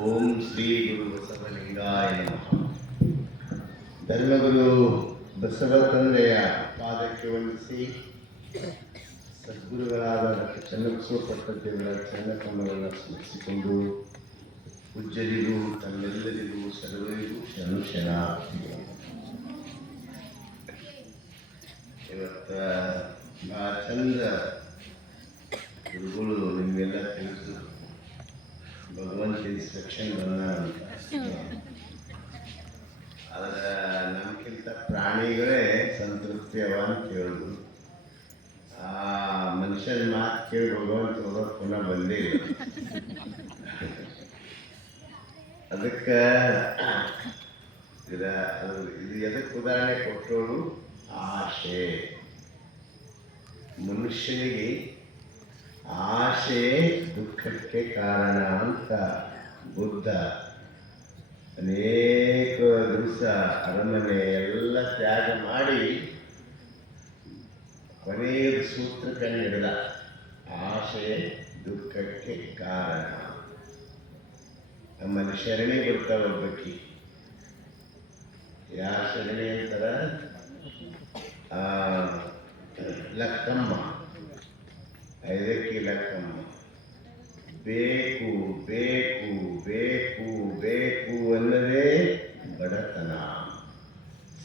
ಓಂ ಶ್ರೀ ಗುರು ಬಸವಲಿಂಗಾಯ ನಮಃ. ಧರ್ಮಗುರು ಬಸವ ತಂದೆಯ ಪಾದಕ್ಕೆ ವಂದಿಸಿ ಸದ್ಗುರುಗಳಾದ ಡಾಕ್ಟರ್ ಚನ್ನಬಸವ ಪಟ್ಟದೇವರ ಚರಣಕಮಲವನ್ನು ಸ್ಮರಿಸಿಕೊಂಡು ಪೂಜ್ಯರಿಗೂ ತಮ್ಮೆಲ್ಲರಿಗೂ ಸರ್ವರಿಗೂ ಶರಣಾರ್ಥಿಗಳು. ಇವತ್ತು ಭಾಳ ಚಂದ ಗುರುಗಳು ನಿಮಗೆಲ್ಲ ತಿಳಿಸಿದ್ರು. ಭಗವಂತ ಇನ್ಸ್ಟ್ರಕ್ಷನ್ ಬಂದ ಅಂತ. ಆದರೆ ನಮ್ಗಿಂತ ಪ್ರಾಣಿಗಳೇ ಸಂತೃಪ್ತಿ ಅವ ಅಂತ ಹೇಳುದು. ಆ ಮನುಷ್ಯನ ಮಾತು ಕೇಳಿ ಭಗವಂತ ಹೋಗೋದು ಪುನಃ ಬಂದೇ ಇಲ್ಲ. ಅದಕ್ಕೆ ಇದು ಎದಕ್ಕೆ ಉದಾಹರಣೆ ಕೊಟ್ಟೋಳು? ಆಶೆ. ಮನುಷ್ಯನಿಗೆ ಆಶೆ ದುಃಖಕ್ಕೆ ಕಾರಣ ಅಂತ ಬುದ್ಧ ಅನೇಕ ದಿವಸ ಅರಮನೆ ಎಲ್ಲ ತ್ಯಾಗ ಮಾಡಿ ಕೊನೆಯ ಸೂತ್ರಕ್ಕೆ ಹಿಡಿದ. ಆಶೆ ದುಃಖಕ್ಕೆ ಕಾರಣ. ನಮ್ಮಲ್ಲಿ ಶರಣಿ ಬರ್ತಾವ ಒಬ್ಬಕ್ಕಿ. ಯಾವ ಶರಣಿ ಅಂತಾರ? ಲಕ್ಕಮ್ಮ, ಐದಕ್ಕಿ ಲಕ್ಕಮ್ಮ. ಬೇಕು ಬೇಕು ಬೇಕು ಬೇಕು ಅನ್ನೋದೇ ಬಡತನ.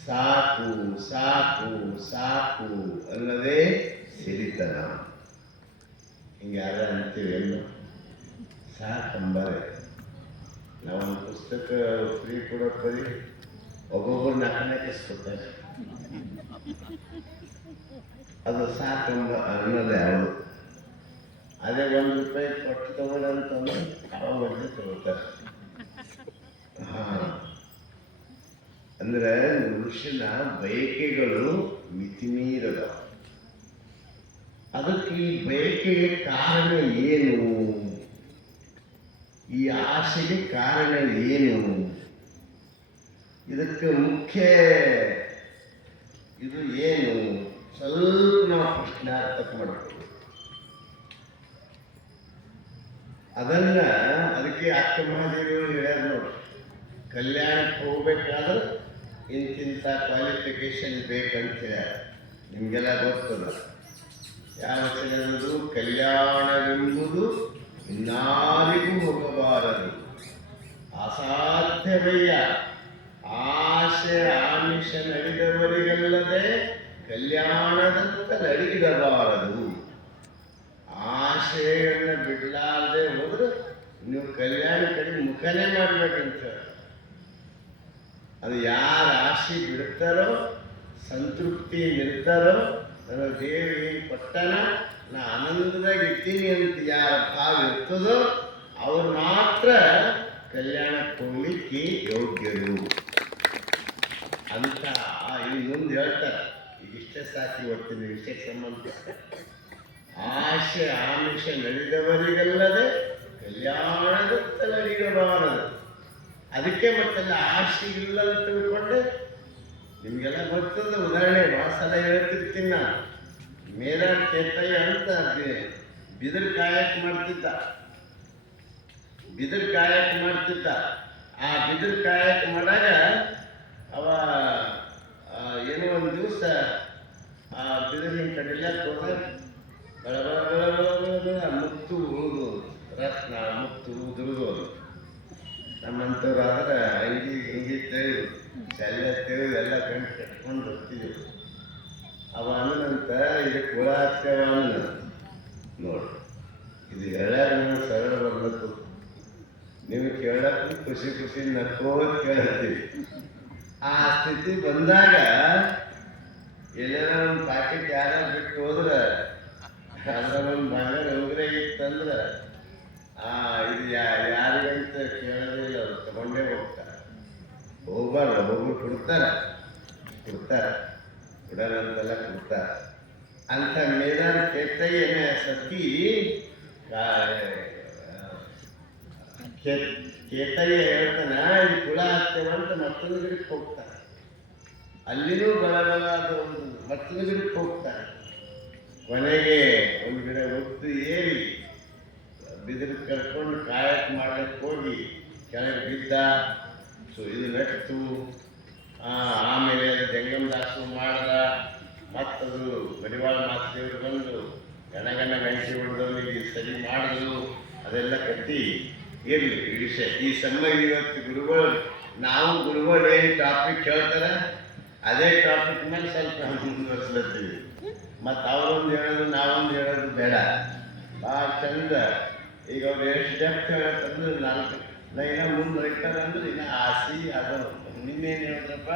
ಸಾಕು ಸಾಕು ಸಾಕು ಅನ್ನೋದೇ ಸಿರಿತನ. ಹಿಂಗೆ ಯಾರ ಅಂತೀವಿ ಎಲ್ಲೋ ಸಾಕಂಬಾರೆ. ನಾವೊಂದು ಪುಸ್ತಕ ಫ್ರೀ ಕೊಡೋ ಪರಿ ಒಬ್ಬೊಬ್ಬರು ನಾಲ್ಕನೇ ಅದು ಸಾಕಂಬ ಅನ್ನೋದೇ ಯಾವುದು. ಅದೇ ₹1 ಕೊಟ್ಟು ತಗೊಳ್ಳಂತಂದ್ರೆ ಅವಾಗ ಒಳ್ಳೆ ತಗೋತಾರೆ. ಅಂದ್ರೆ ಮನುಷ್ಯನ ಬಯಕೆಗಳು ಮಿತಿ ಮೀರದ. ಅದಕ್ಕೆ ಈ ಬಯಕೆಗೆ ಕಾರಣ ಏನು? ಈ ಆಸೆಗೆ ಕಾರಣ ಏನು? ಇದಕ್ಕೆ ಮುಖ್ಯ ಇದು ಏನು? ಸ್ವಲ್ಪ ನಾವು ಪ್ರಶ್ನಾರ್ಥಕ ಮಾಡಬೇಕು. ಅದಕ್ಕೆ ಅಕ್ಕ ಮಹಾದೇವಿಯವರು ಹೇಳ್ಯಾರ ನೋಡಿ, ಕಲ್ಯಾಣಕ್ಕೆ ಹೋಗ್ಬೇಕಾದ್ರೆ ಇಂತಿಂಥ ಕ್ವಾಲಿಫಿಕೇಶನ್ ಬೇಕಂತ ಹೇಳ್ಯಾರ. ನಿಮಗೆಲ್ಲ ಗೊತ್ತದ ಯಾವ ಹೇಳೋದು? ಕಲ್ಯಾಣವೆಂಬುದು ಇನ್ನಾರಿಗೂ ಹೋಗಬಾರದು, ಅಸಾಧ್ಯವಯ್ಯ. ಆಸೆ ಆಮಿಷ ನಡೆದವರಿಗಲ್ಲದೆ ಕಲ್ಯಾಣದಂತ ನಡೆಯಿರಬಾರದು. ಆಶೆಗಳನ್ನ ಬಿಡಲಾರದೆ ಹೋದ್ರೆ ನೀವು ಕಲ್ಯಾಣ ಕಡೆ ಮುಖನೇ ಮಾಡ್ಬೇಕಂತ. ಅದು ಯಾರು ಆಸೆ ಬಿಡ್ತಾರೋ, ಸಂತೃಪ್ತಿ ಇರ್ತಾರೋ, ನನ್ನ ದೇವಿ ಕೊಟ್ಟನ ನಾ ಆನಂದದಾಗ ಇರ್ತೀನಿ ಅಂತ ಯಾರ ಭಾವ ಇರ್ತದೋ ಅವ್ರು ಮಾತ್ರ ಕಲ್ಯಾಣಕ್ಕೆ ಹೋಗ್ಲಿಕ್ಕೆ ಯೋಗ್ಯರು ಅಂತ ಇಲ್ಲಿ ಮುಂದೆ ಹೇಳ್ತಾರೆ. ಈಗ ಇಷ್ಟೇ ಸಾಕಿ ಇವತ್ತಿನ ವಿಷಯಕ್ಕೆ ಸಂಬಂಧ. ಆಶೆ ಆಮಿಷ ನಡೆದವರಿಗಲ್ಲದೆ ಕಲ್ಯಾಣದತ್ತ ನಡೆಯಬಾರದು. ಅದಕ್ಕೆ ಮತ್ತೆಲ್ಲ ಆಸೆ ಇಲ್ಲ ಅಂತ ತಿಳ್ಕೊಂಡೆ. ನಿಮಗೆಲ್ಲ ಗೊತ್ತದ ಉದಾಹರಣೆ ಭಾಳ ಸಲ ಹೇಳ್ತಿರ್ತೀನಿ ನಾನು. ಮೇಲಾಡ್ ಕೇತಯ್ಯ ಅಂತ ಬಿದಿರು ಕಾಯಕ್ಕೆ ಮಾಡ್ತಿದ್ದ. ಆ ಬಿದಿರು ಕಾಯಕ್ಕೆ ಮಾಡಾಗ ಅವ ಏನೋ ಒಂದು ದಿವಸ ಆ ಬಿದಿರಿನ ಕಡಿಲಕ್ಕೆ ಹೋದ. ಮುತ್ತು ಉಳಿದು ರತ್ನ ಮುತ್ತು ಉದುರುದು. ನಮ್ಮಂಥವ್ರಾದ್ರೆ ಹಿಂಗೆ ತೆಗೆದು ಎಲ್ಲ ಗಂಟು ಕಟ್ಕೊಂಡು ಹೋಗ್ತಿದ್ವಿ. ಅವ ಅನ್ನಂತ ಇದು ಕುಳ ಹಾಕ್ತೇವ ಅನ್ನ ನೋಡ್ರಿ. ಇದು ಹೇಳ್ಯಾರ ನೀವು ಸರಳ ಬರ್ಬೇಕು. ನೀವು ಕೇಳಕ್ಕೆ ಖುಷಿ ನಕ್ಕೋದು ಕೇಳತ್ತೀವಿ. ಆ ಸ್ಥಿತಿ ಬಂದಾಗ ಎಲ್ಲಾರ ಒಂದು ಪ್ಯಾಕೆಟ್ ಯಾರ ಬಿಟ್ಟು ಹೋದ್ರೆ ಅದ್ರ ಒಂದು ಬಂಗಾರ ಉಂಗ್ರೆ ಇತ್ತಂದ್ರೆ ಇದು ಯಾರಿಗಂತ ಕೇಳೋದೇ ಇಲ್ಲ. ಅವ್ರು ತಗೊಂಡೇ ಹೋಗ್ತಾರೆ. ಹೋಗ್ಬಾರ್ದು. ಒಬ್ಬೊಬ್ರು ಕೊಡ್ತಾರೆ ಕೊಡೋಣಂತೆಲ್ಲ ಕೊಡ್ತಾರೆ ಅಂತ. ಮೇದಾನ ಕೇತಯ್ಯನ ಸತಿ ಕೇತಯ್ಯ ಹೇಳ್ತಾನ, ಇದು ಕುಳ ಹಾಕ್ತೇವಂತ ಮತ್ತೊಂದು ಗಿಡಕ್ಕೆ ಹೋಗ್ತಾರೆ. ಅಲ್ಲಿನೂ ಬಲಬಲಾದ ಒಂದು ಮತ್ತೊಂದು ಗಿಡಕ್ಕೆ ಹೋಗ್ತಾರೆ. ಕೊನೆಗೆ ಒಂದು ಗಿಡ ಹೊತ್ತು ಏರಿ ಬಿದಿರು ಕರ್ಕೊಂಡು ಕಾಯಕ್ಕೆ ಮಾಡ್ಲಿಕ್ಕೆ ಹೋಗಿ ಕೆಳಗೆ ಬಿದ್ದ. ಸೊ ಇದು ನೆಟ್ಟು ಆಮೇಲೆ ಜಂಗಮ ದಾಸು ಮಾಡ್ದ. ಮತ್ತದು ಬಡಿವಾಳ ಮಾತೇವರು ಬಂದು ಗಣಗಣ ಗಂಟೆ ಹೊಡೆದವನಿಗೆ ಸರಿ ಮಾಡಿದ್ರು. ಅದೆಲ್ಲ ಕಟ್ಟಿ ಇರಲಿ ಈ ವಿಷಯ. ಈ ಸಮಯ ಇವತ್ತು ಗುರುಗಳು ನಾವು ಗುರುಗಳು ಏನು ಟಾಪಿಕ್ ಹೇಳ್ತಾರೆ ಅದೇ ಟಾಪಿಕ್ ಮೇಲೆ ಸ್ವಲ್ಪ ಮುಂದುವರಿಸ್ಲತ್ತೀವಿ. ಮತ್ತು ಅವರೊಂದು ಹೇಳೋದು ನಾವೊಂದು ಹೇಳೋದು ಬೇಡ. ಭಾಳ ಚಂದ. ಈಗ ಅವ್ರು ಎಷ್ಟು ಡೆಪ್ತ್ ಹೇಳತ್ತಂದ್ರೆ 4 ಲೈನ ಮುಂದೆ ಹೋಗ್ತಾರೆ ಅಂದ್ರೆ ಇನ್ನು ಆಸಿ ಅದು ನಿನ್ನೇನು ಹೇಳಿದ್ರಪ್ಪ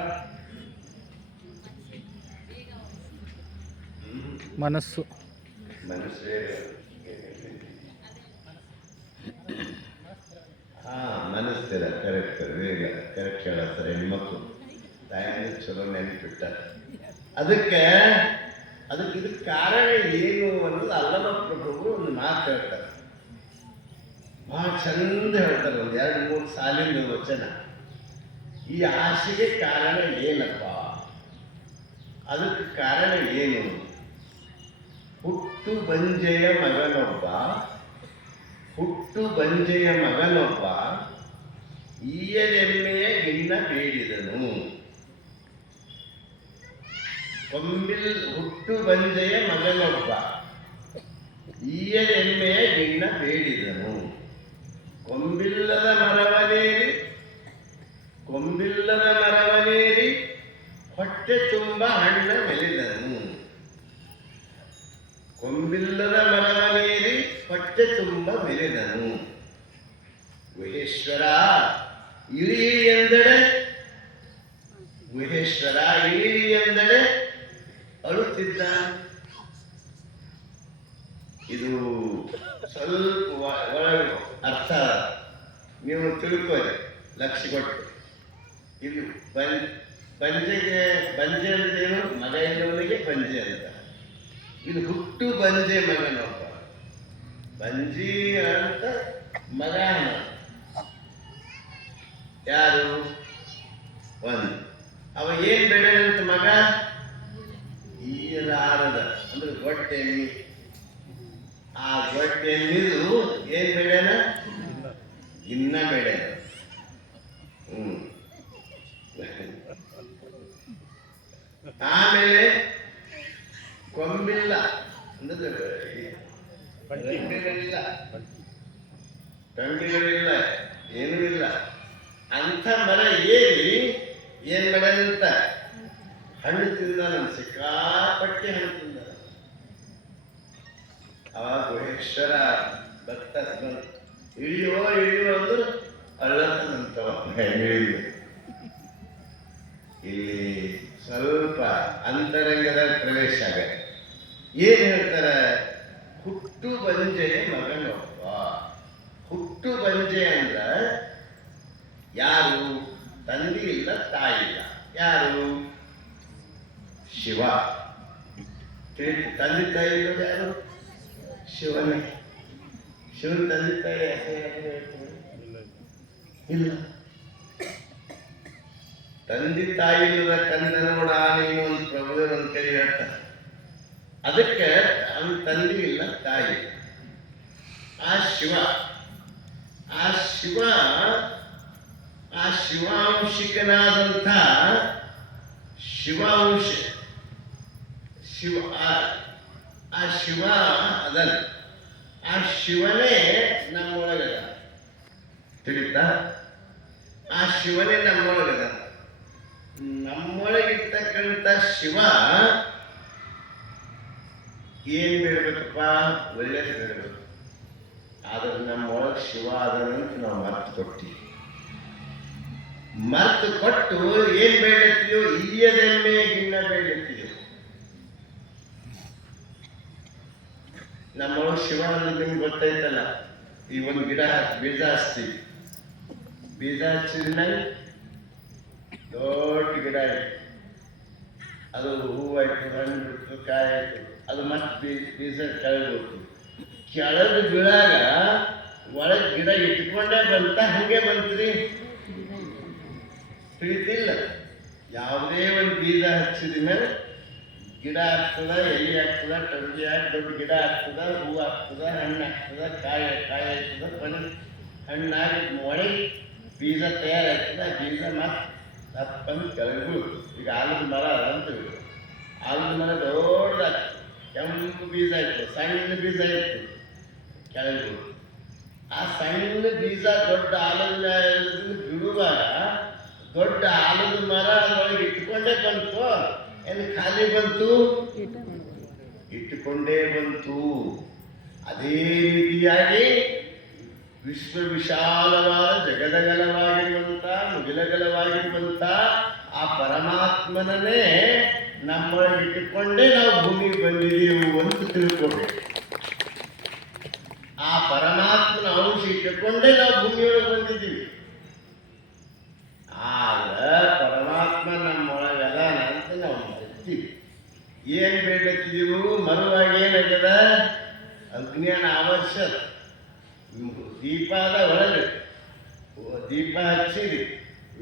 ಮನಸ್ಸು ಮನಸ್ಸೇ ಮನಸ್ಸಿರ ಕರೆಕ್ಟ್ ವೇಗ ಕರೆಕ್ಟ್ ಹೇಳತ್ತಾರೆ ಹೆಣ್ಮಕ್ಳು. ತಾಯಿನ ಚಲೋ ನೆನಪಿಟ್ಟಾರೆ. ಅದಕ್ಕೆ ಇದಕ್ಕೆ ಕಾರಣ ಏನು ಅನ್ನೋದು ಅಲ್ಲಮ ಪ್ರಭುಗಳು ಒಂದು ಮಾತು ಹೇಳ್ತಾರೆ. ಭಾಳ ಚಂದ ಹೇಳ್ತಾರೆ. ಒಂದು 2-3 ಸಾಲಿನ ವಚನ. ಈ ಆಸೆಗೆ ಕಾರಣ ಏನಪ್ಪ? ಅದಕ್ಕೆ ಕಾರಣ ಏನು? ಹುಟ್ಟು ಬಂಜೆಯ ಮಗನೊಬ್ಬ ಈಯದೆಮ್ಮೆಯ ಗಿಣ್ಣ ಬೇಡಿದನು. ಹುಟ್ಟು ಬಂಜೆಯ ಮಗನೊಬ್ಬ ಈಯದೆಮ್ಮೆಯ ಗಿಣ್ಣ ಬೇಡಿದನು. ಕೊಂಬಿಲ್ಲದ ಮರವನೇರಿ ಹೊಟ್ಟೆ ತುಂಬ ಹಣ್ಣ ಮೆಲಿದನು. ಕೊಂಬಿಲ್ಲದ ಮರವನೇರಿ ಹೊಟ್ಟೆ ತುಂಬ ಮೆಲಿದನು. ಗುಹೇಶ್ವರ ಇಳಿ ಎಂದಡೆ ಅಳುತ್ತಿದ್ದ. ಇದು ಸ್ವಲ್ಪ ಒಳಗೆ ಅರ್ಥ ನೀವು ತಿಳ್ಕೊಳ್ಳಿ, ಲಕ್ಷ್ಯ ಕೊಟ್ಟು. ಇದು ಬಂಜೆ ಅಂದ್ರೇನು? ಮಗ ಇಲ್ಲವನಿಗೆ ಬಂಜೆ ಅಂತ. ಇದು ಹುಟ್ಟು ಬಂಜೆ ಮಗನೊಬ್ಬ. ಬಂಜಿ ಅಂತ ಮಗ ಯಾರು? ಒಂದು. ಅವ ಏನ್ ಬೆಳೆದಂತ ಮಗ? ಈರಾರದ ಅಂದ್ರೆ ಗೊಟ್ಟೆಣ್ಣಿ. ಆ ಗೊಟ್ಟೆಣ್ಣಿದು ಏನ್ ಬೆಳೆನ? ಇನ್ನ ಬೆಳೆನ. ಆಮೇಲೆ ಕೊಂಬಿಲ್ಲ ಅಂದ್ರೆ ತಂಡಿಗಳಿಲ್ಲ, ಏನೂ ಇಲ್ಲ ಅಂಥ ಮರ ಏರಿ ಏನ್ ಮಾಡ್ಯಾನಂತ? ಹಣ್ಣು ತಿಂದ. ಸಿಕ್ಕಾಪಟ್ಟೆ ಹಣ್ಣು ತಿಂದ. ಅವಾಗ ಗುಹೇಶ್ವರ ಭಕ್ತ ಇಳಿಯೋ ಅಂದ್ರೆ ಅಳ್ಳತನಂತವ. ಇಲ್ಲಿ ಸ್ವಲ್ಪ ಅಂತರಂಗದ ಪ್ರವೇಶ ಆಗ. ಏನ್ ಹೇಳ್ತಾರೆ? ಹುಟ್ಟು ಬಂಜೆಯ ಮಗನೊಬ್ಬ. ಹುಟ್ಟು ಬಂಜೆ ಅಂದ್ರ ಯಾರು? ತಂದೆ ಇಲ್ಲ, ತಾಯಿ ಇಲ್ಲ. ಯಾರು? ಶಿವ. ತಂದೆ ತಾಯಿ ಇರೋದು ಯಾರು? ಶಿವನೇ. ಶಿವನ ತಂದೆ ತಾಯಿ ಇಲ್ಲ. ತಂದೆ ತಾಯಿ ಇಲ್ಲದ ಕಂದ ನೋಡ ನೀನು ಒಂದು ಪ್ರಭುದೇವ ಒಂದು ಕೈ ಹೇಳ್ತಾರೆ. ಅದಕ್ಕೆ ಅವನ ತಂದೆ ಇಲ್ಲ, ತಾಯಿ. ಆ ಶಿವಾಂಶಿಕನಾದಂಥ ಶಿವ ಅದಲ್ಲ. ಆ ಶಿವನೇ ನಮ್ಮೊಳಗದ. ತಿಳಿತಾ? ಆ ಶಿವನೇ ನಮ್ಮೊಳಗದ. ನಮ್ಮೊಳಗಿರ್ತಕ್ಕಂಥ ಶಿವ ಏನ್ ಬೇಡಬೇಕಪ್ಪ? ಒಳ್ಳೇದು ಬೇಡಬೇಕು. ಆದ್ರೆ ನಮ್ಮೊಳಗೆ ಶಿವ ಅದನ್ನಂತ ನಾವು ಮರ್ತು ಕೊಟ್ಟು ಏನ್ ಬೇಡತ್ತೀಯೋ? ಈಯದೆಮ್ಮೆ ಗಿಣ್ಣ ಬೇಡತ್ತೀಯೋ. ನಮ್ಮೊಳಗೆ ಶಿವ ಅಂದ್ರೆ ನಿಮ್ಗೆ ಗೊತ್ತೈತಲ್ಲ. ಈ ಒಂದು ಗಿಡ ಬೀಜ ಹಚ್ತೀವಿ. ಬೀಜ ಹಚ್ಚಿದ್ಮೇಲೆ ದೊಡ್ಡ ಗಿಡ ಆಯ್ತು. ಅದು ಹೂವಾಯ್ತು, ಹಣ್ಣು ಬಿಡ್ತು, ಕಾಯಿ ಆಯ್ತು. ಅದು ಮತ್ತೆ ಬೀಜ ಕೆಳಗೆ ಹೋಗ್ತು. ಕೆಳಗೆ ಬೀಳಾಗ ಒಳಗೆ ಗಿಡ ಇಟ್ಕೊಂಡೇ ಬಂತ? ಹಂಗೆ ಬಂತ್ರಿ? ತಿಳಿತಿಲ್ಲ. ಯಾವುದೇ ಒಂದು ಬೀಜ ಹಚ್ಚಿದ ಮೇಲೆ ಗಿಡ ಆಗ್ತದ, ಎಲೆ ಆಗ್ತದ, ಟೊಂಗಿ ಆಗಿ ದೊಡ್ಡ ಗಿಡ ಆಗ್ತದ, ಹೂವು ಆಗ್ತದ, ಹಣ್ಣು ಆಗ್ತದ, ಕಾಯಿ ಆಗ್ತದ, ಹಣ್ಣಾಗಿ ಒಣಗಿ ಬೀಜ ತಯಾರಾಗ್ತದೆ. ಆ ಬೀಜ ಮತ್ತೆ ತಪ್ಪಂದು ಕೆಳಗೂ ಈಗ ಆಲದ ಮರ ಅಂತೀವಿ. ಆಲದ ಮರ ದೊಡ್ಡದಾಗ್ತದೆ, ಕೆಂಪು ಬೀಜ ಆಯ್ತು, ಸಣ್ಣ ಬೀಜ ಆಯ್ತು ಕೆಳಗೂ. ಆ ಸಣ್ಣ ಬೀಜ ದೊಡ್ಡ ಆಲದ ಬಿಡುವಾಗ ದೊಡ್ಡ ಆಲದ ಮರ ಅದರೊಳಗೆ ಇಟ್ಟುಕೊಂಡೇ ಬಂತು, ಏನು ಖಾಲಿ ಬಂತು? ಇಟ್ಟುಕೊಂಡೇ ಬಂತು. ಅದೇ ರೀತಿಯಾಗಿ ವಿಶ್ವ ವಿಶಾಲವಾದ ಜಗದಗಲವಾಗಿರುವಂಥ ಮುಗಿಲಗಲವಾಗಿರುವಂಥ ಆ ಪರಮಾತ್ಮನನ್ನೇ ನಮ್ಮೊಳಗೆ ಇಟ್ಟುಕೊಂಡೇ ನಾವು ಭೂಮಿಗೆ ಬಂದಿದ್ದೀವಿ ಅಂತ ತಿಳ್ಕೋಬೇಕು. ಆ ಪರಮಾತ್ಮನ ಅಂಶ ಇಟ್ಟುಕೊಂಡೇ ನಾವು ಭೂಮಿಯೊಳಗೆ ಬಂದಿದ್ದೀವಿ. ಆಗ ಪರಮಾತ್ಮ ನಮ್ಮೊಳಗೆಲ್ಲ ಅಂತ ನಾವು ಮರಿತೀವಿ. ಏನು ಬೇಡತ್ತಿದ್ದೀವು? ಮರುವಾಗಿ ಏನಾಗ್ಯದ? ಅಜ್ಞಾನ ಆವರ್ಷದ ದೀಪದ ಒಳಗೆ ದೀಪ ಹಚ್ಚಿರಿ,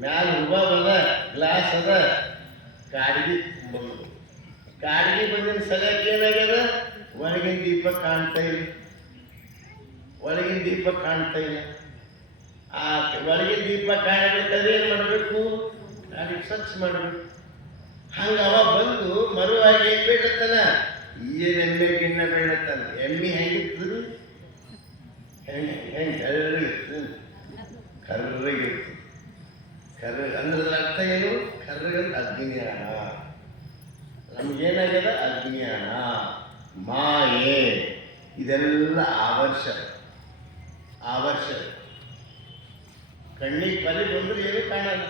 ಮ್ಯಾಲ ಹುಬಾಬ್ ಅದ, ಗ್ಲಾಸ್ ಅದ, ಕಾಡಿಗೆ ಬಂದು ಕಾಡಿಗೆ ಬಂದಿನ ಸಲಕ್ಕೆ ಏನಾಗ್ಯದ? ಒಳಗಿನ ದೀಪ ಕಾಣ್ತಾ ಇಲ್ಲ, ಒಳಗಿನ ದೀಪ ಕಾಣ್ತಾ ಇಲ್ಲ. ಆ ಒಳಗಿನ ದೀಪ ಕಾಣಬೇಕಾದ್ರೆ ಏನು ಮಾಡಬೇಕು? ಕಾಡಿಗೆ ಸ್ವಚ್ಛ ಮಾಡಬೇಕು. ಹಂಗೆ ಅವ ಬಂದು ಮರುವಾಗಿ ಏನು ಬೇಡತ್ತಾನ? ಏನು ಎಮ್ಮೆ ಗಿಣ್ಣ ಬೇಡತ್ತಾನ. ಎಮ್ಮೆ ಹೆಂಗಿರ್ತದೆ? ಹೆಂಗೆ ಕರ್ರಗಿರ್ತದೆ, ಕರ್ರಗಿರ್ತದೆ. ಅಂದ್ರೆ ಅರ್ಥ ಏನು? ಕರ್ರಗಂತ ಅಜ್ಞಾನ. ನಮಗೇನಾಗ್ಯದ? ಅಜ್ಞಾನ, ಮಾಯೆ, ಇದೆಲ್ಲ ಆವರ್ಷ. ಕಣ್ಣಿಗೆ ಪರಿ ಬಂದ್ರೆ ಏನು ಕಾಣಲ್ಲ.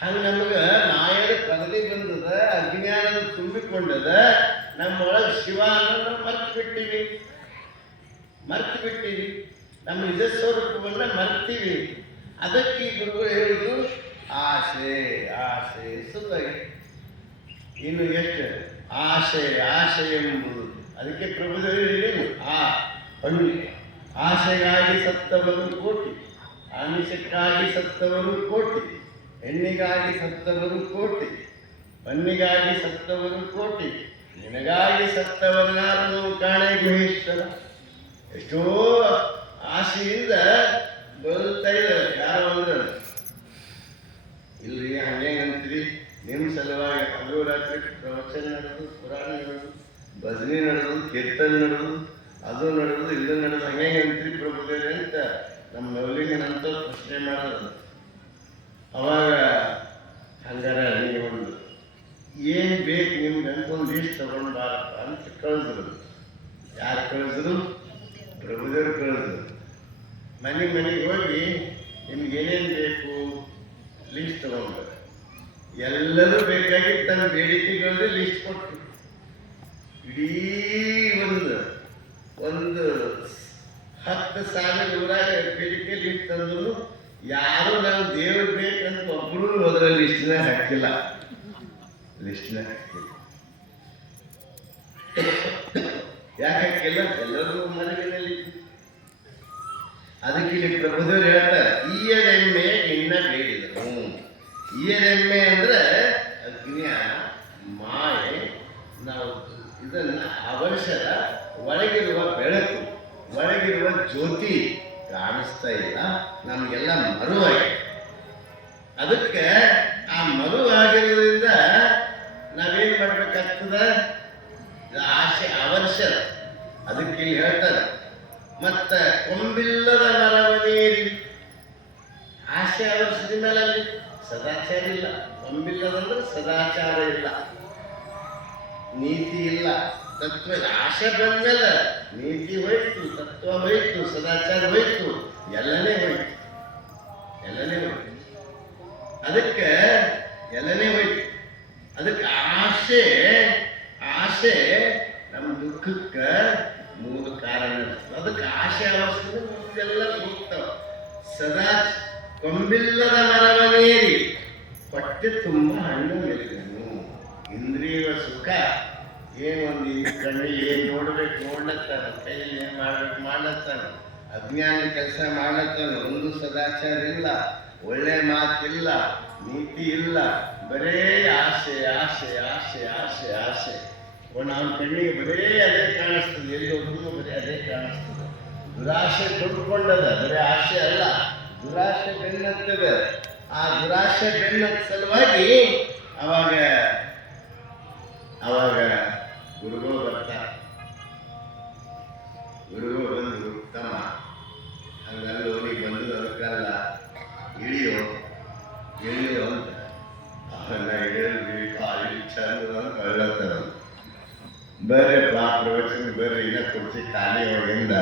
ಹಂಗೆ ನಮಗೆ ಮಾಯದ ಪದವಿ ಬಂದದ, ಅಜ್ಞಾನದ ತುಂಬಿಕೊಂಡದ. ನಮ್ಮೊಳಗೆ ಶಿವ ಅನ್ನೋದು ಮರ್ತು ಬಿಟ್ಟಿವಿ. ನಮ್ಮ ನಿಜ ಸ್ವರೂಪವನ್ನು ಮರ್ತೀವಿ. ಅದಕ್ಕೆ ಈ ಗುರುಗಳು ಹೇಳುದು ಆಸೆ ಸುತ್ತಾಗಿ. ಇನ್ನು ಎಷ್ಟು ಆಸೆ ಎಂಬುದು. ಅದಕ್ಕೆ ಪ್ರಭುದೇವರು ಆಸೆಗಾಗಿ ಸತ್ತವರು ಕೋಟಿ, ಆಮಿಷಕ್ಕಾಗಿ ಸತ್ತವರು ಕೋಟಿ, ಹೆಣ್ಣಿಗಾಗಿ ಸತ್ತವರು ಕೋಟಿ, ಮಣ್ಣಿಗಾಗಿ ಸತ್ತವರು ಕೋಟಿ, ನಿನಗಾಗಿ ಸತ್ತವನ್ನಾರು ಕಾಣೆ ಗುಹೇಶ್ವರ. ಎಷ್ಟೋ ಆಸೆಯಿಂದ ಬದುಕ್ತಾ ಇದ್ದಾರೆ. ಯಾರು ಅಂದ್ರೆ ಇಲ್ರಿ ಹಂಗೆ ಅಂತೀರಿ, ನಿಮ್ಮ ಸಲುವಾಗಿ ಹಗಲು ರಾತ್ರಿ ಪ್ರವಚನ ನಡೆದು, ಪುರಾಣ ನಡೆದು, ಭಜನೆ ನಡೆದು, ಕೀರ್ತನೆ ನಡೆದು, ಅದು ನಡೆದು, ಇದು ನಡೆದು, ಹಂಗೆ ಅಂತೀರಿ ಪ್ರಭುದೇವಿ ಅಂತ ನಮ್ಮ ಮೌಲಿಂಗನಂತ ಪ್ರಶ್ನೆ ಮಾಡೋದು. ಅವಾಗ ಹಂಗಾರ ಒಂದು ಏನು ಬೇಕು ನಿಮ್ಗೆ ಅಂತ ಒಂದು ಲೀಸ್ಟ್ ತಗೊಂಡು ಬಾರಪ್ಪ ಅಂತ ಕಳಿದ್ರು. ಯಾರು ಕಳಿದ್ರು? ಪ್ರಭುದೇವರು ಕಳಿದ್ರು. ಮನೆಗೆ ಹೋಗಿ ನಿಮ್ಗೆ ಏನೇನು ಬೇಕು ಲೀಸ್ಟ್ ತಗೊಂಡು ಎಲ್ಲರೂ ಬೇಕಾಗಿ ತನ್ನ ಬೇಡಿಕೆಗಳಲ್ಲಿ ಲೀಸ್ಟ್ ಕೊಟ್ಟು ಇಡೀ ಒಂದು 10,000 ಊರಾಗ ಬೇಡಿಕೆ ಲೀಸ್ಟ್ ತಂದ್ರು. ಯಾರು ನಾವು ದೇವ್ರು ಬೇಕಂತ ಒಬ್ಬರು ಹೋದ್ರ ಲಿಸ್ಟ್ನಾಗ ಹಾಕಿಲ್ಲ. ಯಾಕೆ ಹಾಕಿಲ್ಲ? ಎಲ್ಲರೂ ಮನೆಯಲ್ಲಿ. ಅದಕ್ಕೆ ಇಲ್ಲಿ ಪ್ರಭುದೇವರು ಹೇಳ್ತಾರೆ, ಈಯರೆಮ್ಮೆ ಇನ್ನ ಬೇಡಿದರು. ಈಯರೆಮ್ಮೆ ಅಂದ್ರೆ ಅಜ್ಞಾನ, ಮಾಯೆ. ನಾವು ಇದನ್ನ ಆವರ್ಷದ ಒಳಗಿರುವ ಬೆಳಕು, ಒಳಗಿರುವ ಜ್ಯೋತಿ ಕಾಣಿಸ್ತಾ ಇಲ್ಲ. ನಮಗೆಲ್ಲ ಮರುವಾಗಿ. ಅದಕ್ಕೆ ಆ ಮರುವಾಗಿರೋದ್ರಿಂದ ನಾವೇನು ಮಾಡ್ಬೇಕಾಗ್ತದ? ಆಸೆ ಆವರ್ಷ. ಅದಕ್ಕೆ ಇಲ್ಲಿ ಹೇಳ್ತಾರೆ, ಮತ್ತು ಕೊಂಬಿಲ್ಲದ ಮರವನೇರಿ. ಆಸೆ ಆವರ್ಷದ ಮೇಲೆ ಅಲ್ಲಿ ಸದಾಚಾರ ಇಲ್ಲ. ಕೊಂಬಿಲ್ಲದಂದ್ರೆ ಸದಾಚಾರ ಇಲ್ಲ, ನೀತಿ ಇಲ್ಲ, ತತ್ವ ಇಲ್ಲ. ಆಸೆ ಬಂದ್ಮೇಲೆ ನೀತಿ ಹೋಯ್ತು, ತತ್ವ ಹೋಯ್ತು, ಸದಾಚಾರ ಹೋಯ್ತು, ಎಲ್ಲನೇ ಹೋಯ್ತು. ಅದಕ್ಕೆ ಎಲ್ಲನೇ ಹೋಯ್ತು. ಅದಕ್ಕೆ ಆಸೆ ನಮ್ಮ ದುಃಖಕ್ಕೆ ಮೂಲ ಕಾರಣ. ಅದಕ್ಕೆ ಆಸೆ ಅವಶ್ಯಕತೆ ಎಲ್ಲ ಹೋಗ್ತಾವ. ಸದಾ ಕೊಂಬಿಲ್ಲದ ಮರವನೇರಿ ಹೊಟ್ಟೆ ತುಂಬ ಹಣ್ಣು ಮೆಲುಗನು. ಇಂದ್ರಿಯ ಸುಖ ಏನು, ಒಂದು ಕಣ್ಣಿಗೆ ಏನು ನೋಡ್ಬೇಕು ನೋಡ್ಲತ್ತಾನ, ಕೈಯಲ್ಲಿ ಏನು ಮಾಡ್ಬೇಕು ಮಾಡ್ಲತ್ತಾನ, ಅಜ್ಞಾನ ಕೆಲಸ ಮಾಡ್ಲತ್ತಾನ. ಒಂದು ಸದಾಚಾರ ಇಲ್ಲ, ಒಳ್ಳೆ ಮಾತಿಲ್ಲ, ನೀತಿ ಇಲ್ಲ, ಬರೇ ಆಸೆ. ಅವನ ಕಣ್ಣಿಗೆ ಬರೇ ಅದೇ ಕಾಣಿಸ್ತದೆ. ಎಲ್ಲಿ ಹೋದ್ರು ಬರೀ ಅದೇ ಕಾಣಿಸ್ತದೆ. ದುರಾಸೆ ತೊಡ್ಕೊಂಡದ, ಬರೀ ಆಸೆ ಅಲ್ಲ, ದುರಾಶೆ ಬೆನ್ನತ್ತದ. ಆ ದುರಾಶೆ ಬೆನ್ನತ್ತ ಸಲುವಾಗಿ ಅವಾಗ ಅವಾಗ ಗುರುಗಳು ಬರ್ತಾರೆ. ಗುರುಗಳು ಬಂದು ತಮ್ಮ ಹಂಗಲ್ಲೋ ನೀ ಬಂದು ಅದಕ್ಕಲ್ಲ ಇಳಿಯೋ ಇಳಿಯೋ ಅಂತ ಅವನ್ನ ಇಳಿಯಲ್ರಿ ಕಾಲಿ ಚಂದ ಕಳ್ಳತ್ತಾರ. ಬರ್ರಿ ಪ್ರವಚನ ಬರ್ರಿ ಇಲ್ಲ ಕುರ್ಚಿ ಖಾಲಿ ಒಳಗಿಂದ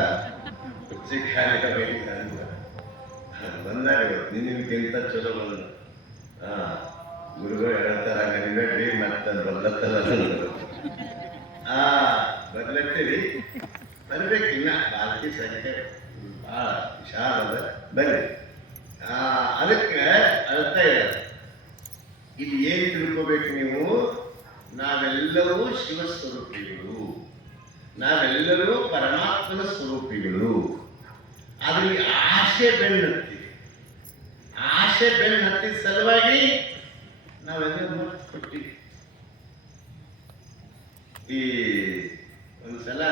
ಕುರ್ಚಿ ಖಾಲಿ ಒಳಗಿಂದ ಅಂದ ಬಂದಾಗ ಇವತ್ತು ನಿನ್ಗಿಂತ ಚಲೋ ಬಂದ. ಗುರುಗಳು ಹೇಳ್ತಾರ ಹಂಗನ್ಬೇಡ್ರಿ ಮತ್ತೆ ಬರ್ಲತ್ತಲ್ಲ ಬರ್ಲತ್ತೀರಿ ಬರ್ಬೇಕಿನ್ನ ಬಾಲ್ಕಿ ಸಂಖ್ಯೆ ಭಾಳ ವಿಶಾಲ ಅದ ಬರ್ರಿ. ಅದಕ್ಕೆ ಅರ್ಥ ಇದೆ. ಇಲ್ಲಿ ಏನು ತಿಳ್ಕೋಬೇಕು ನೀವು? ನಾವೆಲ್ಲರೂ ಶಿವಸ್ವರೂಪಿಗಳು, ನಾವೆಲ್ಲರೂ ಪರಮಾತ್ಮನ ಸ್ವರೂಪಿಗಳು. ಅದ್ರಲ್ಲಿ ಆಸೆ ಬೆನ್ನು ಹತ್ತಿ, ಆಸೆ ಬೆನ್ನು ಹತ್ತಿದ ಸಲುವಾಗಿ ನಾವೆಲ್ಲ ಮರ್ತು ಕೊಟ್ಟಿವಿ. ಈ ಒಂದ್ಸಲ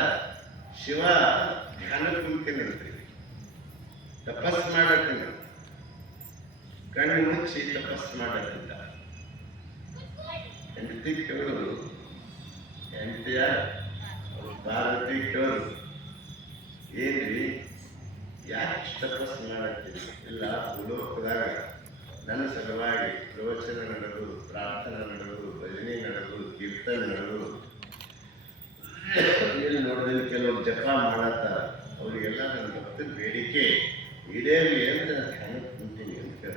ಶಿವ ಧ್ಯಾನ ಕುಂತಿರ್ತೀವಿ, ತಪಸ್ ಮಾಡತ್ತೀನಿ, ಕಣ್ಣು ಮುಚ್ಚಿ ತಪಸ್ ಮಾಡತ್ತಿದ್ದ. ಹೆಂಡತಿ ಕೇಳೋದು, ಹೆಂಡತಿಯ ಪಾರ್ವತಿ ಕೇಳೋದು, ಏನ್ರಿ ಯಾಕೆ ತಪಸ್ ಮಾಡತ್ತೀವಿ? ಇಲ್ಲ ಭೂಲೋಕದಾಗ ನನ್ನ ಸಲುವಾಗಿ ಪ್ರವಚನ ನಡೆದು, ಪ್ರಾರ್ಥನಾ ನಡೆದು, ಭಜನೆ ನಡೆದು, ಕೀರ್ತನೆ ನಡೆದು, ಇಲ್ಲಿ ನೋಡಿದ್ರೆ ಕೆಲವರು ಜಪ ಮಾಡತ್ತಾರ, ಅವರಿಗೆಲ್ಲ ನನ್ನ ಭಕ್ತದ ಬೇಡಿಕೆ ಈಡೇರಲಿ ಅಂತ ನಾನು ಧ್ಯಾನಕ್ಕೆ ಕುಂತೀನಿ ಅಂತ ಕೇಳ.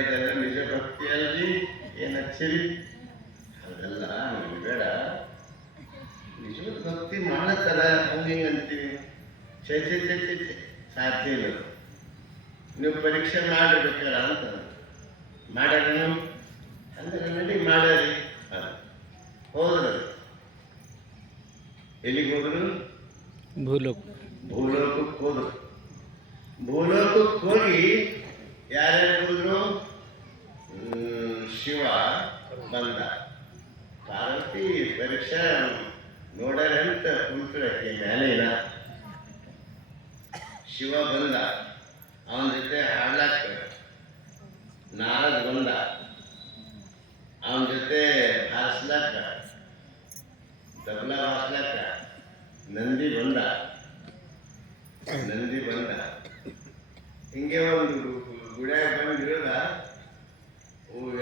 ಅದೆಲ್ಲ ನಿಜ ಭಕ್ತಿ ಅಲ್ರಿ, ಏನು ಹಚ್ಚಿರಿ? ಅದೆಲ್ಲ ನಮ್ಗೆ ಬೇಡ. ನಿಜವಾದ ಭಕ್ತಿ ಮಾಡತ್ತಾರ ಹಂಗೆ ಅಂತೀವಿ. ಚೇ ಸಾಧ್ಯ ಇಲ್ಲ. ನೀವು ಪರೀಕ್ಷೆ ಮಾಡಿರ್ಬೇಕಾರ ಅಂತ ಮಾಡ್ಯಾರ ಅಂದ್ರೆ ನಡಿ ಮಾಡ್ಯಾರಿ. ಹೋದ್ರು ಎಲ್ಲಿಗೆ ಹೋದ್ರು? ಭೂಲೋಕಕ್ಕೆ ಹೋದ್ರು. ಭೂಲೋಕಕ್ಕೆ ಹೋಗಿ ಯಾರ್ಯಾರು ಹೋದ್ರು? ಶಿವ ಬಂದ. ಪಾರ್ವತಿ ಪರೀಕ್ಷೆ ನೋಡ್ಯಾರ ಅಂತ ಕುಂತ್ರೆ ಮೇಲಿನ ಶಿವ ಬಂದ. ಅವನ ಜೊತೆ ಹಾಡ್ಲಾಕ ನಾರದ್ ಬಂದ. ಅವನ ಜೊತೆ ಹಾರಿಸ್ಲಾಕ, ತಬಲ ಹಾರಿಸ್ಲಾಕ ನಂದಿ ಬಂದ. ಹಿಂಗೆ ಒಂದು ಗುಡಿಯಾಗ ಬಂದು ಇಳಿದ.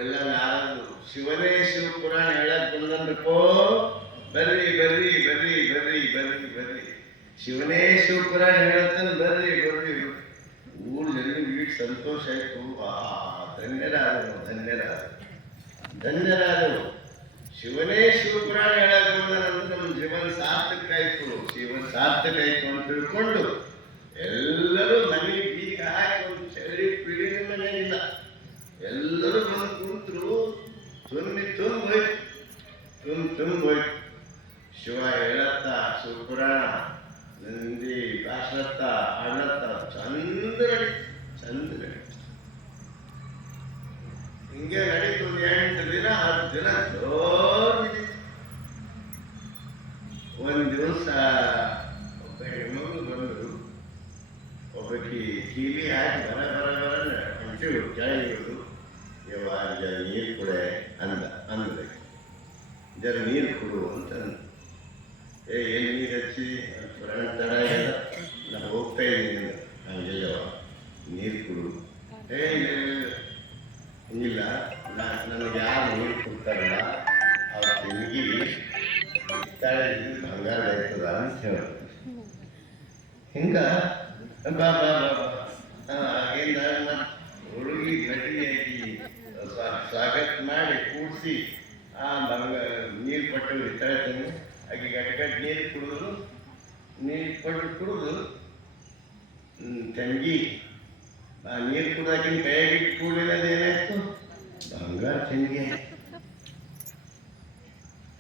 ಎಲ್ಲ ನಾರದು ಶಿವನೇ ಶಿವಪುರಾಣ ಹೇಳಕ್ ಬಂದನ್ರಿಕೋ, ಬರ್ರಿ ಬರ್ರಿ ಬರ್ರಿ ಬರ್ರಿ ಬರ್ರಿ ಬರ್ರಿ, ಶಿವನೇ ಶಿವಪುರಾಣ ಹೇಳತ್ತಂದ ಬರ್ರಿ ಬರ್ರಿ. ಊರಲ್ಲಿ ವೀಟ್ ಸಂತೋಷ ಆಯ್ತು. ಧನ್ಯರಾದರು ಧನ್ಯರಾದರು. ಶಿವನೇ ಶಿವಪುರಾಣ ಹೇಳಕ್ ಬಂದನಂದ್ರೆ ನಮ್ಮ ಜೀವನ ಸಾರ್ಥಕ ಆಯ್ತು, ಜೀವನ ಸಾರ್ಥಕ ಆಯ್ತು ಅಂತ ತಿಳ್ಕೊಂಡು ಎಲ್ಲರೂ ಮನೆಗೆ ಬೀಗ ಹಾಕಿ ಒಂದು ಚಳಿ ಪೀಡಿ ಮನೆಯಿಲ್ಲ, ಎಲ್ಲರೂ ಬಂದು ಕೂತರು. ತುಂಬೋಯ್ತು. ಶಿವ ಹೇಳತ್ತ ಶಿವಪುರಾಣ, ನಂದಿ ಭಾಷಣತ್ತ ಹಾಡತ್ತ, ಚಂದ ನಡಿ. ಹಿಂಗೆ ನಡೀತು. 8 ದಿನ 10 ದಿನ ಜೋರಿದೆ. ಒಂದು ದಿವಸ ಒಬ್ಬ ಹೆಣ್ಮಗಳು ಬಂದರು. ಒಬ್ಬಕಿ ಕೀಲಿ ಹಾಕಿ ಬರ ಅಂತೇಳಿ ಕೆಳಗಿರೋದು. ಯವ್ವ ಜರ ನೀರು ಕೊಡೆ ಅಂದ್ರೆ ಜರ ನೀರು ಕೊಡು ಅಂತ. ಏನು ನೀರು ಹಚ್ಚಿ ಪುರಾಣ ತಡ ಇಲ್ಲ, ನಾನು ಹೋಗ್ತಾ ಇದ್ದೀನಿ. ಹಂಗೆಲ್ಲವ ನೀರು ಕೊಡು. ಇಲ್ಲ, ನನಗೆ ಯಾರು ನೀರು ಕೊಡ್ತಾರಲ್ಲ ಅವ್ರ ತೆಂಗಿ ತಾಳೆ ಬಂಗಾರ ಆಯ್ತದ ಅಂತ ಹೇಳ. ಹಿಂಗ ಬಾ ಹುಡುಗಿ ಗಟ್ಟಿಯಾಗಿ ಸ್ವಾಗತ ಮಾಡಿ ಕೂಡಿಸಿ ನೀರು ಕೊಟ್ಟು ತಾಳೆ ತಂದು ಆಕೆ ಗಟ್ಟಿ ನೀರು ಕುಡಿದು ತಂಗಿ ನೀರು ಕುಡಿದಾಕಿನ ಕೈಯಾಗಿಟ್ಟು ಕೂಡಿರೋದೇನಾಯ್ತು? ಬಂಗಾರ ತಂಗಿ.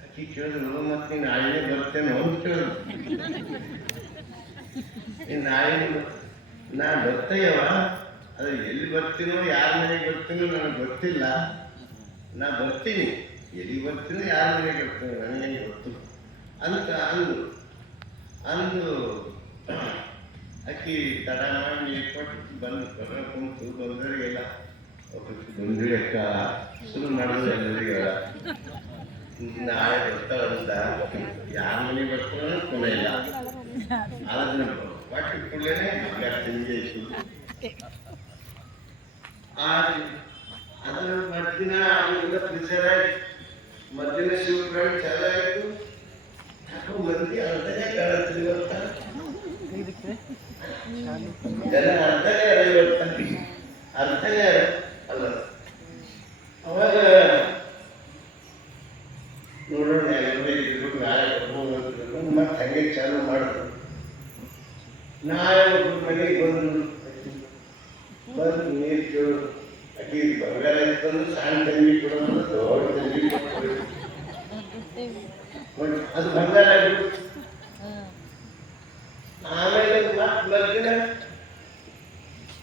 ಆಕಿ ಕೇಳಿದ್ರು, ಮತ್ತೆ ನೀನು ನಾಳೆ ಬರ್ತೇನೋ ಅಂತ ಕೇಳಿದ್ರು. ನೀನು ನಾಳೆ ನಾ ಬರ್ತಯ್ಯವ, ಅದು ಎಲ್ಲಿ ಬರ್ತೀನೋ ಯಾರ ಮನೆಗೆ ಬರ್ತೀನೋ ನನಗೆ ಗೊತ್ತಿಲ್ಲ. ನಾ ಬರ್ತೀನಿ, ಎಲ್ಲಿಗೆ ಬರ್ತೀನೋ ಯಾರ ಮನೆಗೆ ಬರ್ತೀನೋ ನನಗೆ ಗೊತ್ತು ಅಂತ ಅಂದು ಆಕೆ ಅಕ್ಕಿ ತಡ ಮಾಡಿ ಕೊಟ್ಟು ಬಂದು ಕುಂತು ಬಂದವರಿಗೆಲ್ಲ ಬಂದಿಡಕ್ಕ ಶುರು ಮಾಡೋದು ಎಲ್ಲರಿಗೆ ನಾಳೆ ಬರ್ತಾವಂತ ಯಾರ ಮನೆ ಬರ್ತಾರ ಕೊನೆ ಇಲ್ಲ ಅದನ್ನ ಒಟ್ಟು ಕೂಡಲೇ ತಿಂಡಿ ಅದರ ಮರ್ದಿನ ಅವರಿಂದ ಪ್ರಿಸರ್ ಆಗಿ ಮರ್ದಿನ ಶಿವಪುರಾಣ ಚಾಲ ಆಯಿತು ಯಾಕೋ ಮಂದಿ ಅರ್ಧನೇ ಕಾಣತ್ರಿ ಇವತ್ತ ಜನ ಅರ್ಧನೇ ಇವತ್ತ ಅರ್ಧನೇ ಅಲ್ಲ ಅವಾಗ ನೋಡೋಣ ನಾಳೆ ಮತ್ತೆ ಹಂಗೆ ಚಾಲು ಮಾಡಿದ್ರು ನಾಳೆ ಒಬ್ಬರು ಮನೆಗೆ ಬಂದು ನೀರು ಕೇಳು ಅಕ್ಕಿ ಬಂಗಾರ ಇತ್ತಂದ್ರೆ ಸಣ್ಣ ತಂಗಿ ಕೊಡೋದು ದೊಡ್ಡ ತಂಗಿ ಅದು ಬಂಗಾರ ಆಗ್ಬಿಟ್ಟು ಆಮೇಲೆ ಮತ್ತೆ ಬರ್ದಿನ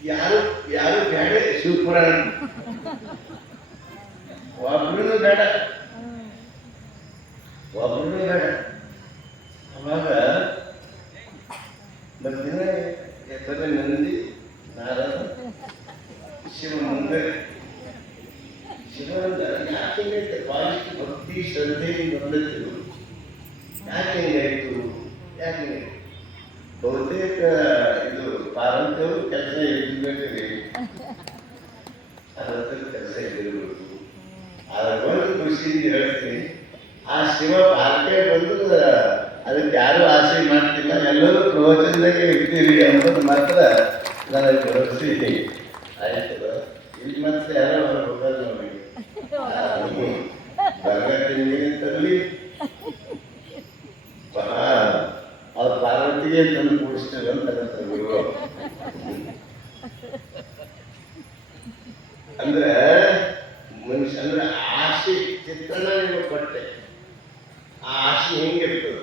ಯಾರು ಯಾರು ಬೇಡ ಶಿವಪುರಾಣ ಒಬ್ರು ಬೇಡ ಒಬ್ರು ಬೇಡ ಅವಾಗ ಬರ್ದಿನ ಯಾಕಂದ್ರೆ ನಂದಿ ನಾರದ ಶಿವ ಮುಂದೆ ಶಿವನಂದ ಯಾಕೆ ಭಾಳಷ್ಟು ಭಕ್ತಿ ಶ್ರದ್ಧೆ ಬಂದಿತ್ತು ಯಾಕೆ ಹಿಂಗಾಯಿತು ಯಾಕೆ ಬಹುತೇಕ ಇದು ಪಾರಂತವರು ಕೆಲಸ ಇರಬೇಕ್ರಿ ಅದರ ಕೆಲಸ ಇರಬೇಕು ಅದರ ಒಂದು ಖುಷಿ ಹೇಳ್ತೀನಿ ಆ ಶಿವ ಭಾರತೀಯ ಬಂದು ಅದಕ್ಕೆ ಯಾರೂ ಆಸೆ ಮಾಡ್ತಿಲ್ಲ ಎಲ್ಲರೂ ಪ್ರವಚನದಾಗೆ ಇರ್ತೀರಿ ಅನ್ನೋದು ಮಾತ್ರ ನನಗೆ ಭರವಸೆ ಆಯ್ತದ ಇಲ್ಲಿ ಮತ್ತೆ ಯಾರೋ ಹೋಗಲ್ಲ ನಮಗೆ ಬರ್ಗಟ್ಟಿಂತಲ್ಲಿ ಅವ್ರ ಪಾರ್ವತಿಗೆ ತಂದು ಕೂಡಿಸ್ತೇವೆ ಅಂತ ಗುರು ಅಂದ್ರೆ ಮನುಷ್ಯ ಅಂದ್ರೆ ಆಸೆ ಚಿತ್ರಣ ನೀವು ಕೊಟ್ಟೆ ಆ ಆಸೆ ಹೆಂಗಿರ್ತದೆ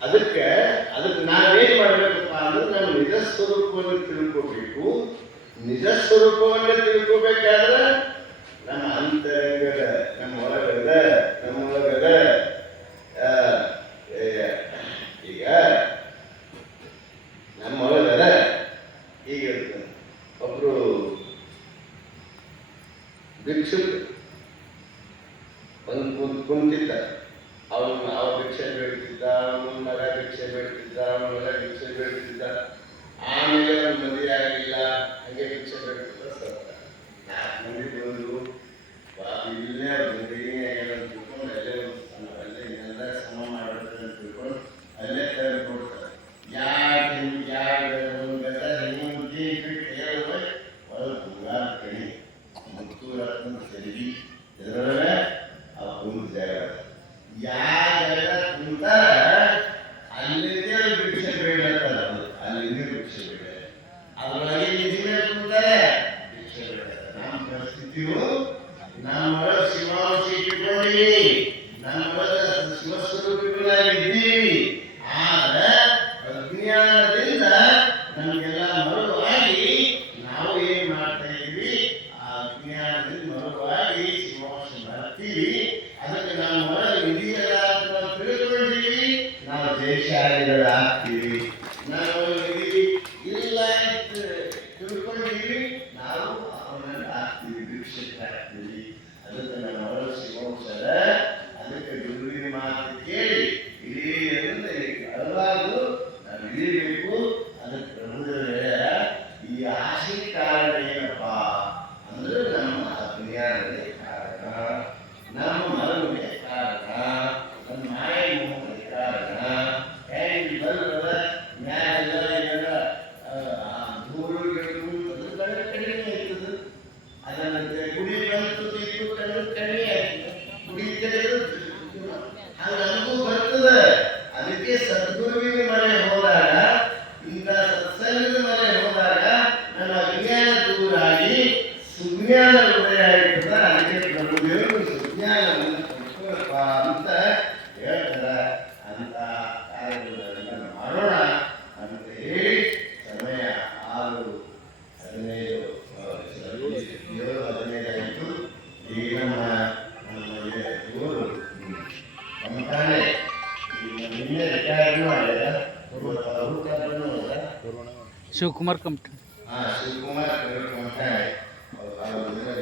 ಅದಕ್ಕೆ ನಾವೇನ್ ಮಾಡ್ಬೇಕಪ್ಪ ಅಂದ್ರೆ ನಮ್ಮ ನಿಜ ಸ್ವರೂಪವನ್ನು ತಿಳ್ಕೋಬೇಕು ನಿಜ ಸ್ವರೂಪವನ್ನು ತಿಳ್ಕೋಬೇಕಾದ್ರೆ ನಮ್ಮ ಅಂತರಂಗದ ನಮ್ಮೊಳಗದ ಈಗ ನಮ್ಮೊಳಗದ ಈಗ ಒಬ್ರು ಭಿಕ್ಷುಕ ಒಂದು ಕುಂತಿದ್ದ ಅವ್ರ ಭಿಕ್ಷೆ ಬೇಡ್ತಿದ್ದ ಅವನ ಮಗ ಭಿಕ್ಷೆ ಬೇಡ್ತಿದ್ದ ಅವನ ಮಗ ಭಿಕ್ಷೆ ಬೇಡ್ತಿದ್ದ ಆಮೇಲೆ ಅವ್ನ ಮದುವೆ ಆಗಲಿಲ್ಲ ಹಂಗೆ ಭಿಕ್ಷೆ ಬೇಡ್ತಿದ್ದ ಸತ್ತ 4 ಮಂದಿ ಬಂದು ಇಲ್ಲೇ ಅವ್ರ ಮದುವೆ ಆಗ್ಯಾರ ಅಂತ ತಿಳ್ಕೊಂಡು ಅಲ್ಲೇ ಎಲ್ಲ ಸಮ ಮಾಡ್ಬೇಕು ಅಂತ ತಿಳ್ಕೊಂಡು ಅಲ್ಲೇ ತೆಗೆದು ಕೊಡ್ತಾರೆ ಯಾಕೆ ಒಂದು ಗದ ಹೆಂಗೆ ಹೇಳುವ ಒಳಗೆ ಬಂಗಾರ ಕಣಿ ಮುತ್ತೂರ ಸೆರಗಿ ಇದರೊಳಗೆ ಆ ಕುಂತ ಜಾಗ ಯಾವ ಜಾಗ ಕುಂತಾರ ಅಲ್ಲಿಂದೇ ಭಿಕ್ಷೆ ಬೇಡತ್ತಲ್ಲ ಅಲ್ಲಿಂದೇ ಭಿಕ್ಷೆ ಬೇಡ ಅದರೊಳಗೆ ನಿಧಿ ಮೇಲೆ ಕುಂತಾರೆ ಭಿಕ್ಷೆ ಬೇಡ ನಮ್ಮ ಪರಿಸ್ಥಿತಿಯು ನಮ್ಮ ಶಿವಾಂಶ ಇಟ್ಕೊಂಡಿವಿ ನಮ್ಮ ಶಿವಸ್ವರೂಪಿಗಳಾಗಿದ್ದೀವಿ ಆದ್ರೆ ಅಜ್ಞಾನದಿಂದ ನಮಗೆಲ್ಲ ಮರುವಾಗಿ ನಾವು ಏನ್ ಮಾಡ್ತಾ ಇದ್ದೀವಿ ಆ ಅಜ್ಞಾನದಿಂದ ಮರುವಾಗಿ ಶಿವಾಂಶ ಬರ್ತೀವಿ ಅದಕ್ಕೆ ನಾವು ಹೊರಗೆ ನಿಧಿಯಲ್ಲ ಅಂತ ತಿಳ್ಕೊಂಡಿವಿ ನಾವು ದೇಶಾಲಿಗಳಾಗ್ತೀವಿ ನಾವು ನಿಧಿ ಇಲ್ಲ ತಿಳ್ಕೊಂಡಿವಿ ನಾವು ಅವನನ್ನು ಆಗ್ತೀವಿ ಭಿಕ್ಷಕ್ಕಾಗ್ತೀವಿ ಅದಕ್ಕೆ ನಮ್ಮ ಹೊರ ಶಿವಾಂಶದ ಅದಕ್ಕೆ ಗುರುವಿನ ಮಾತು ಕೇಳಿ ಇಡೀ ಅಳವಾಗು ನಾವು ಇಳಿಬೇಕು ಅದಕ್ಕೆ ಪ್ರಭುದೇವ ಈ ಆಸೆ ಕಾರಣ ಏನಪ್ಪ ಅಂದ್ರೆ ನಮ್ಮ ಅಜ್ಞಾನವೇ ಕಾರಣ ನಮ್ಮ ಮರವೇ ಕಾರಣ ನಮ್ಮ ಮಾಯ ಮೋಹದ ಕಾರಣ ಹೇಗೆ ಬಲ್ಲದ ನ್ಯಾಯ ಶಿವಕುಮಾರ್ ಕಮಠಣಿ. ಶಿವಕುಮಾರ್ ಕಮಠಾಣೆ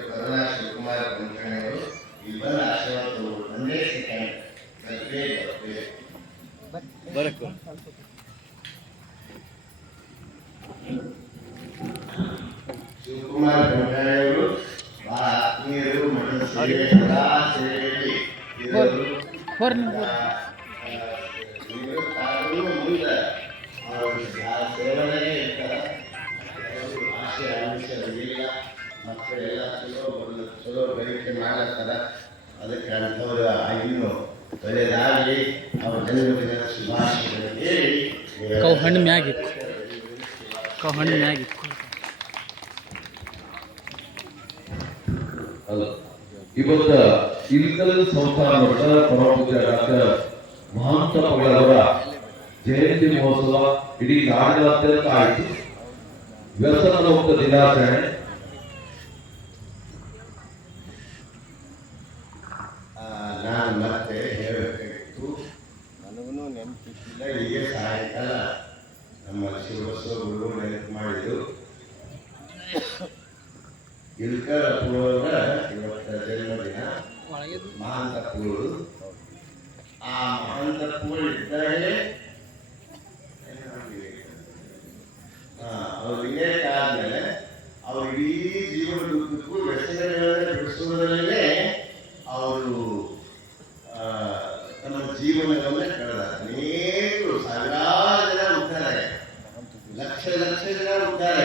ಕರುಣಾ ಶಿವಕುಮಾರ್ ಕಮಠಾಣೆ ಅವರು ಇಲ್ಲಿ ಬಂದು ಆಶೀರ್ವಾದ ತಗೋರು. ಒಂದೇ ಸೆಕೆಂಡ್ ಬರಕು. ಶಿವಕುಮಾರ್ ಕಮಠಾಣೆ ಅವರು ಬಹಳ ಆತ್ಮೀಯರು, ಮಠದ ಸೇವೆ ಸದಾ ಸೇವೆಯಲ್ಲಿ ಇರೋರು. ಮುಂದೆ ಅವರು ಸೇವನೆಗೆ ಇರ್ತಾರೆ. ಆಸೆ ಆಮಿಷವಿಲ್ಲ, ಮಕ್ಕಳೆಲ್ಲ ಚಲೋ ಗಳಿಕೆ ಮಾಡತ್ತಾರ. ಅದಕ್ಕೆ ಅಂಥವ್ರು ಇನ್ನೂ ಒಳ್ಳೆಯದಾಗಲಿ, ಅವ್ರ ಜನ್ಮದಿನದ ಶುಭಾಶಯಗಳನ್ನು ಹೇಳಿ ಹಣ್ಣು ಮ್ಯಾಗಿತ್ತು. ಇವತ್ತ ಇಲ್ಕಲ್ ಸಂಸ್ಥಾನ ಮಠದ ಪರಮಪೂಜ್ಯ ಡಾಕ್ಟರ್ ಮಹಾಂತಪ್ಪಗಳವರ ಜಯಂತಿ ಮಹೋತ್ಸವ ಇಡೀ ನಾಡಿನಾದ್ಯಂತ ಆಯಿತು. ವ್ಯಸನ ಮುಕ್ತ ದಿನಾಚರಣೆ. ನಾನು ಮತ್ತೆ ಹೇಳಬೇಕಾಗಿತ್ತು, ನನಗೂ ನೆನಪಿಲ್ಲ. ಈಗ ಸಾಯಂಕಾಲ ನಮ್ಮ ಶಿವಬಸವ ಗುರು ನೆನಪು ಮಾಡಿದ್ರು. ಇಲ್ಕಲ್ ಅಪ್ಪುವರ ಇವತ್ತ ಜನ್ಮದಿನ, ಮಹಾಂತಪ್ಪಗಳು. ಆ ಮಹಾಂತಪ್ಪಗಳು ಇದ್ದರೆ ಅವ್ರು ಲಿಂಗೈಕ್ಯ ಆದ್ಮೇಲೆ ಅವ್ರು ಇಡೀ ಜೀವನದುದ್ದಕ್ಕೂ ವ್ಯಸನಗಳನ್ನು ಬಿಡಿಸುವುದರಲ್ಲೇ ಅವರು ತಮ್ಮ ಜೀವನವನ್ನೇ ಕಳೆದ. ಅನೇಕರು ಸಾವಿರಾರು ಜನ ಉದ್ಧಾರ, ಲಕ್ಷ ಜನ ಉದ್ಧಾರ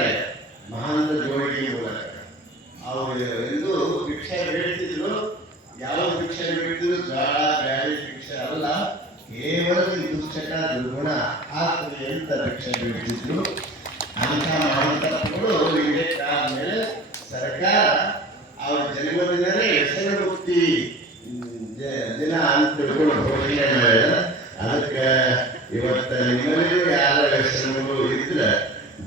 ಮಹಾಂತ ಜೋಡಿಗೆ ಮೂಲಕ. ಅವರು ಎಂದು ಭಿಕ್ಷೆ ಬೇಡ್ತಿದ್ರು. ಯಾವ ಭಿಕ್ಷೆ ಬೇಡ್ತಿದ್ರು? ಜ್ವಾಳ ಬ್ಯಾಳಿ ಭಿಕ್ಷೆ ಅಲ್ಲ, ಕೇವಲ ದುಶ್ಚಟ ದುರ್ಗುಣ ಆಗ್ತದೆ ಅಂತ ಭಿಕ್ಷೆ ಬೇಡ್ತಿದ್ರು. ಅಂಥ ಮಹಾಂತಪ್ಪಗಳು ಆದ್ಮೇಲೆ ಸರ್ಕಾರ ಅವ್ರ ಜನ್ಮದಿನನೇ ವ್ಯಸನ ಮುಕ್ತಿ ದಿನ ಅಂತ ತಿಳ್ಕೊಂಡು ಘೋಷಣೆ ಮಾಡಿದ. ಅದಕ್ಕೆ ಇವತ್ತ ನಿಮ್ಮಲ್ಲಿಯೂ ಯಾರ ವ್ಯಸನಗಳು ಇದ್ರೆ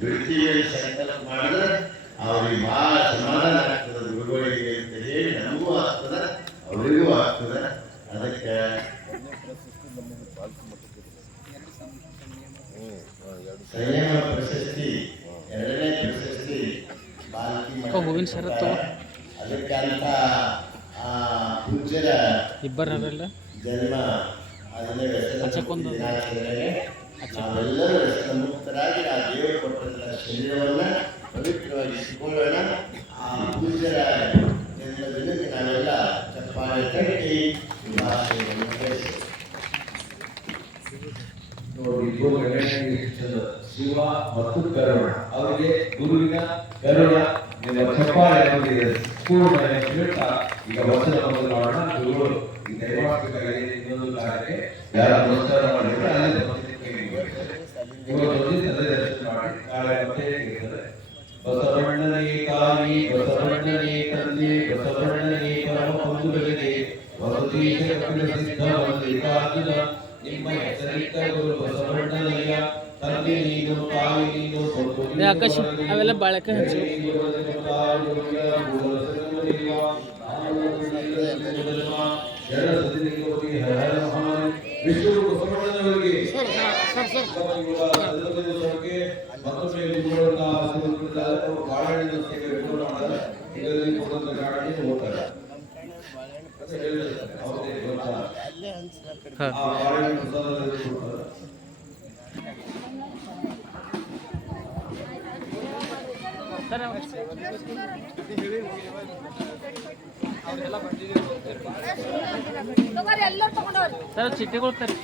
ಬಿಡ್ತೀವಿ ಸಂಕಲ್ಪ ಮಾಡಿದ್ರೆ ಅವ್ರಿಗೆ ಭಾಳ ಸಮಾಧಾನ ಆಗ್ತದೆ, ಗುರುಗಳಿಗೆ ಅಂತ ಹೇಳಿ ನಮಗೂ ಆಗ್ತದೆ, ಅವರಿಗೂ ಆಗ್ತದೆ. ಅದಕ್ಕೆ ಸಂಯಮ ಪ್ರಶಸ್ತಿ, 2ನೇ ಪ್ರಶಸ್ತಿ ಬಾಲಕಿ ಹೂವಿನ ಸರತ್ತು. ಅದಕ್ಕೆ ಅಂತ ಪೂಜ್ಯರ ಇಬ್ಬರಲ್ಲ ಜನ್ಮ ಅದನ್ನೇ ದಿನಾಚರಣೆಗೆ ನಾವೆಲ್ಲರೂ ವ್ಯಸನ ಮುಕ್ತರಾಗಿ ಆ ದೇವರು ಕೊಟ್ಟಂತಹ ಶರೀರವನ್ನ ಪವಿತ್ರವಾಗಿಸಿಕೊಳ್ಳೋಣ. ಆ ಪೂಜ್ಯರ ಜನ್ಮದಿನಕ್ಕೆ ನಾವೆಲ್ಲ ಚಪ್ಪಾಳೆ ತಟ್ಟಿ ಶುಭಾಶಯವನ್ನು ತಿಳಿಸಿ. ಶಿವ ಮತ್ತು ಕರುಣ, ಅವರಿಗೆ ಗುರುವಿನ ಕರುಣ ನಿಮ್ಮ ಚಪ್ಪಾಳೆ ಪೂರ್ಣ ಈಗ ವಚನ ಬಂದು ಮಾಡೋಣ. ಗುರುಗಳು ಈ ದೈವಾತ್ಮಕವಾಗಿ ಇನ್ನೊಂದು ಕಾರ್ಯಕ್ಕೆ ಯಾರು ನಮಸ್ಕಾರ ಮಾಡಿದ್ರೆ ಅಲ್ಲಿ ಇವತ್ತು ದರ್ಶನ ಮಾಡಿ ನಾಳೆ ಮತ್ತೆ ಇರ್ತದೆ. ಬಸವಣ್ಣನೇ ಕಾಯಿ, ಬಸವಣ್ಣನೇ ತಂದೆ, ಬಸವಣ್ಣನೇ ಪರಮ ಬಂಧುಗಳಿಗೆ ವಸತೀಶ ಕಪಿಲ ಸಿದ್ಧ ಮಲ್ಲಿಕಾರ್ಜುನ ನಿಮ್ಮ ಹೆಸರಿಟ್ಟ ಗುರು ಬಸವಣ್ಣನಯ್ಯ. ತಂದೆ ನೀನು, ತಾಯಿ ನೀನು, ಆಕಾಶ ಅವೆಲ್ಲ ಬಾಳೆಕಾಯಿ ಹಚ್ಚು. ವಿಷ್ಣು ಬಸವಣ್ಣನವರಿಗೆ ಬಾಳೆಹಣ್ಣು ಹೋಗ್ತಾರೆ. ಸರ್ ಚಿಟ್ಟಿಗಳು ತರಿ.